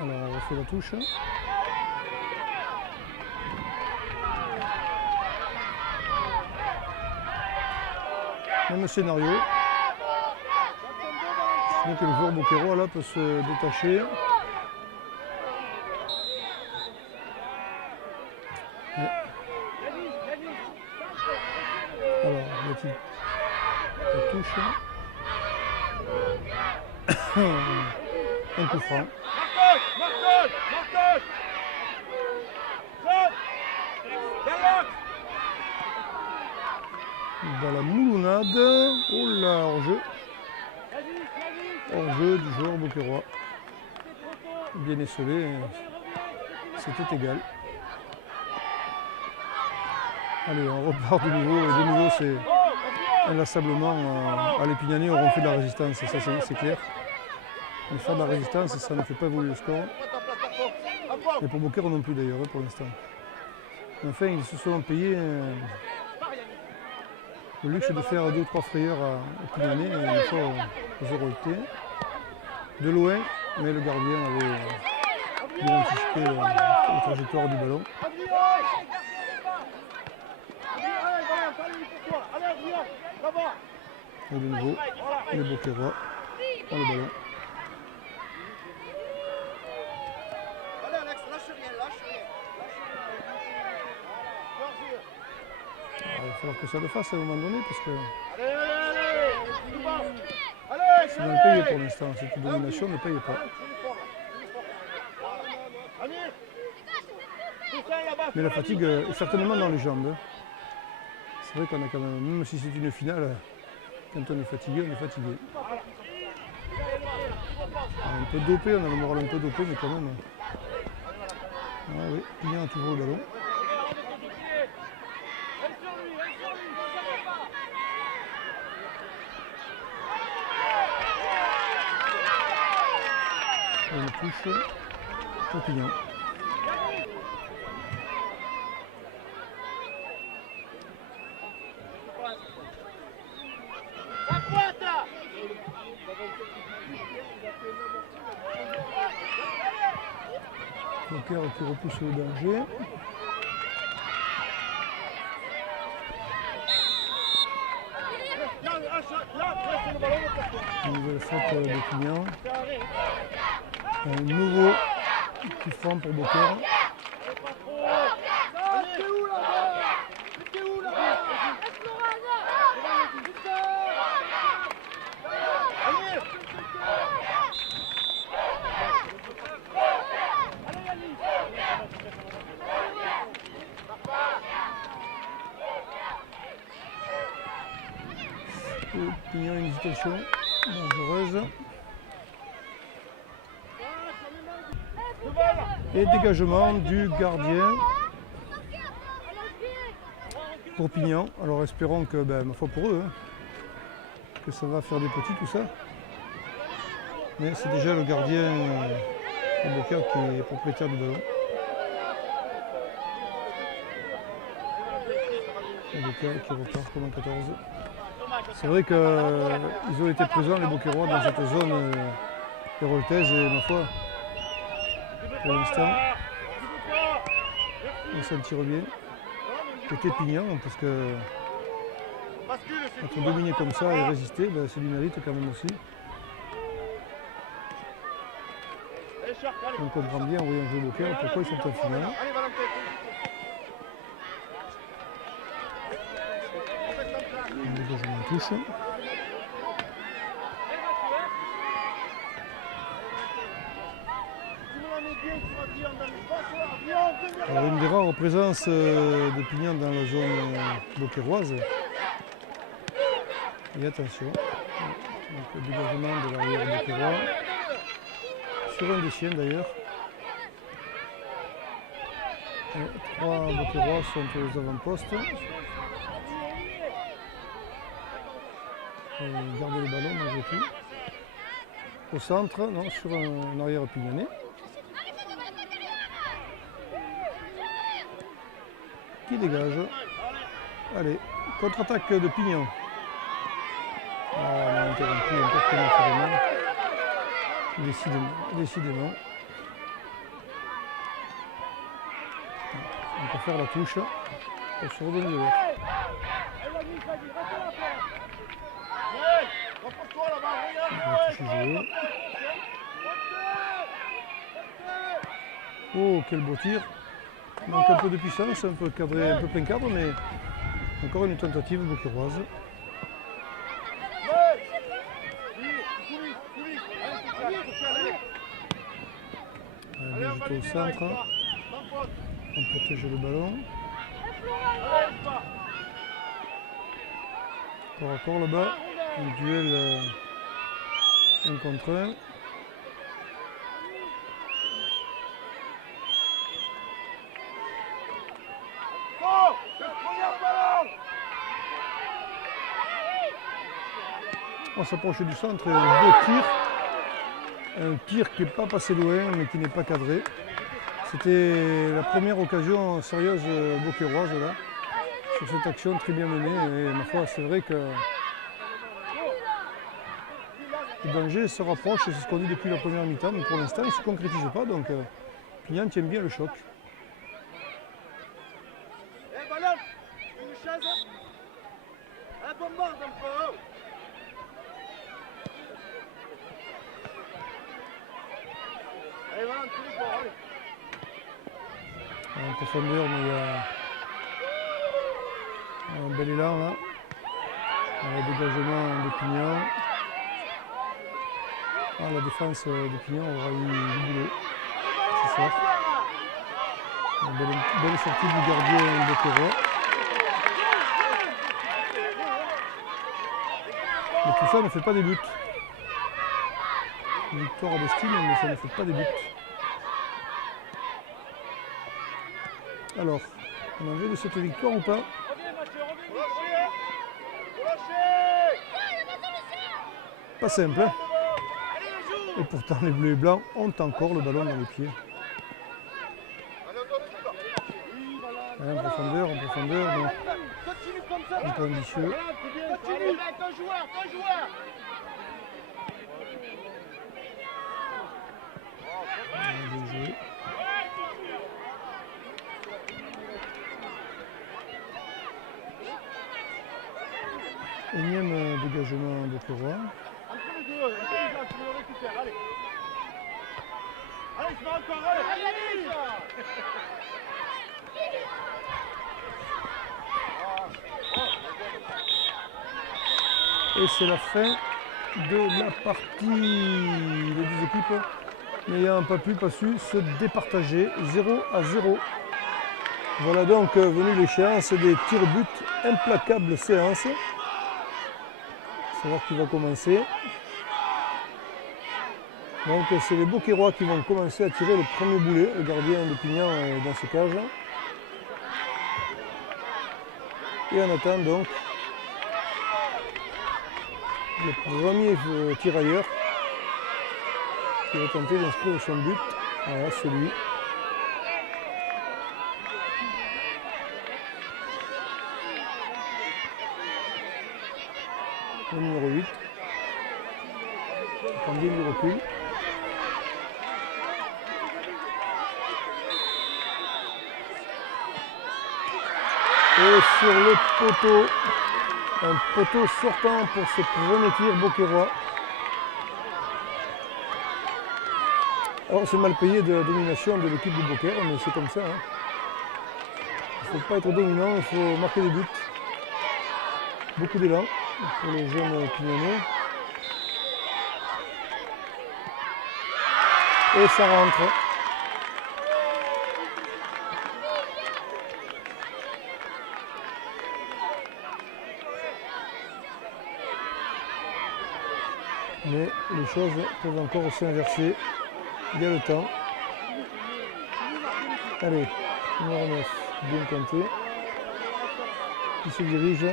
Alors on refait la touche. Même scénario. Donc le joueur Boquerois là peut se détacher. Ouais. Alors, la touche. Un coup franc. Dans la moulounade. Oh là, hors-jeu. Hors-jeu du joueur Boquerois. Bien esselé. C'était égal. Allez, on repart de nouveau. Et de nouveau, c'est inlassablement à l'Épinanais, on fait de la résistance. Ça, c'est clair. Mais faire de la résistance, ça ne fait pas évoluer le score. Et pour Beaucaire non plus d'ailleurs, pour l'instant. Mais enfin, ils se sont payés le luxe de faire 2 ou 3 frayeurs à Épinanais, une fois aux 0-8. De loin, mais le gardien avait bien anticipé la trajectoire du ballon. Et de nouveau, les Beaucairois ont le ballon. Il va falloir que ça le fasse à un moment donné parce que ça ne paye pour l'instant. Cette domination ne paye pas. Mais la fatigue est certainement dans les jambes. C'est vrai qu'on a quand même si c'est une finale, quand on est fatigué, on est fatigué. Un peu dopé, on a le moral un peu dopé, mais quand même. Ah oui, Pignan a toujours le ballon. Et une touche pour Pignan. Beaucaire qui repousse le danger. Une nouvelle faute de Pignan. Un nouveau coup franc pour Beaucaire. Pignan, une hésitation dangereuse. Et dégagement du gardien pour Pignan. Alors espérons que, ma foi pour eux, que ça va faire des petits tout ça. Mais c'est déjà le gardien de Beaucaire qui est propriétaire du ballon. Beaucaire qui repart comme en 14. C'est vrai qu'ils ont été présents, les Beaucairois, dans cette zone héroltaise et ma foi, pour l'instant, on s'en tire bien. C'était Pignan, parce que être dominé comme ça et résister, c'est du mérite quand même aussi. On comprend bien en voyant jouer Beaucaire pourquoi ils sont en finale. Un dégagement de touche. Alors une des rares présences de Pignan dans la zone beaucairoise. Et attention, donc, le dégagement de l'arrière beaucairois. Sur un des siens d'ailleurs. 3 Beaucairois sont aux avant-postes. Garder le ballon malgré tout. Au centre, non, sur un arrière pignonné. Qui dégage. Allez, contre-attaque de Pignan. Ah, on a interrompu un peu prématurément. Décidément. On peut faire la touche pour se redonner de l'air. Oh, quel beau tir. Il manque un peu de puissance, un peu cadré, un peu plein cadre, mais encore une tentative beaucairoise. Bien jeté au centre. On protège le ballon. Corps à corps là-bas. Un duel 1 contre 1. On s'approche du centre, un beau tir. Un tir qui n'est pas passé loin, mais qui n'est pas cadré. C'était la première occasion sérieuse beaucairoise là, sur cette action très bien menée. Et ma foi, c'est vrai que le danger se rapproche, c'est ce qu'on dit depuis la première mi-temps, mais pour l'instant, il ne se concrétise pas. Donc Pignan tient bien le choc. En profondeur, mais il y a un bel élan là. Le dégagement de Pignan. Ah, la défense de Pignan aura eu du boulot. C'est ça. Une belle sortie du gardien beaucairois. Mais tout ça ne fait pas des buts. Une victoire d'estime, mais ça ne fait pas des buts. Alors, on en veut de cette victoire ou pas? Pas simple, hein? Et pourtant les bleus et blancs ont encore le ballon dans les pieds. En profondeur, donc un peu ambitieux. Bien joué. Énième dégagement de Coroa. Et c'est la fin de la partie. Les deux équipes n'ayant pas pu, pas su se départager 0-0. Voilà donc venue l'échéance des tirs-buts, implacable séance. Savoir qui va commencer. Donc c'est les Beaucairois qui vont commencer à tirer le premier boulet. Le gardien de Pignan est dans ses cages. Et on attend donc le premier tirailleur qui va tenter d'inscrire son but. Voilà, c'est lui. Le numéro 8. Il prend bien du recul. Et sur le poteau, un poteau sortant pour ce premier tir beaucairois. Alors c'est mal payé de la domination de l'équipe de Beaucaire, mais c'est comme ça. Hein. Il ne faut pas être dominant, il faut marquer des buts. Beaucoup d'élan pour les jeunes Pignanais. Et ça rentre. Mais les choses peuvent encore s'inverser. Il y a le temps. Allez, numéro 9, bien compté. Qui se dirige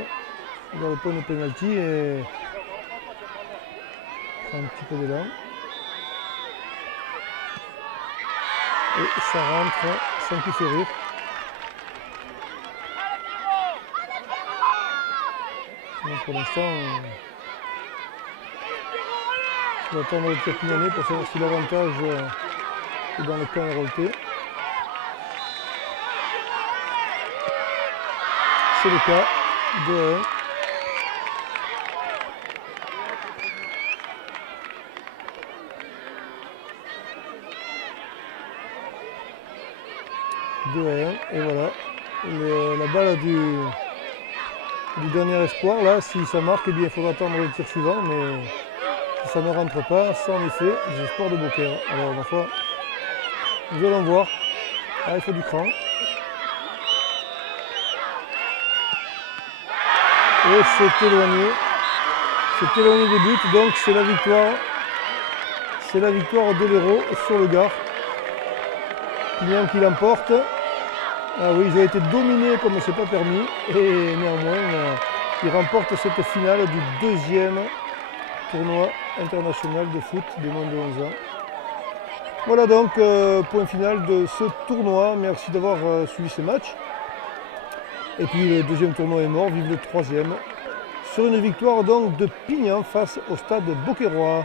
vers le point de pénalty et prend un petit peu d'élan. Et ça rentre sans coup férir. Donc pour l'instant, on va attendre le tir Pignanais pour savoir si l'avantage est dans le camp héroltais. C'est le cas, 2-1. Et voilà, la balle du dernier espoir, là, si ça marque, eh bien, il faudra attendre le tir suivant, mais si ça ne rentre pas, c'est en effet des espoirs de Beaucaire. Alors, ma foi, nous allons voir. Ah, il faut du cran. Et c'est éloigné. C'est éloigné des buts, donc c'est la victoire. C'est la victoire de l'Hérault sur le Gard. Pignan qui l'emporte. Ah oui, ils ont été dominés comme c'est pas permis. Et néanmoins, ils remportent cette finale du deuxième tournoi international de foot des moins de 11 ans. Voilà donc, point final de ce tournoi. Merci d'avoir suivi ce match. Et puis le deuxième tournoi est mort, vive le troisième. Sur une victoire donc de Pignan face au stade beaucairois.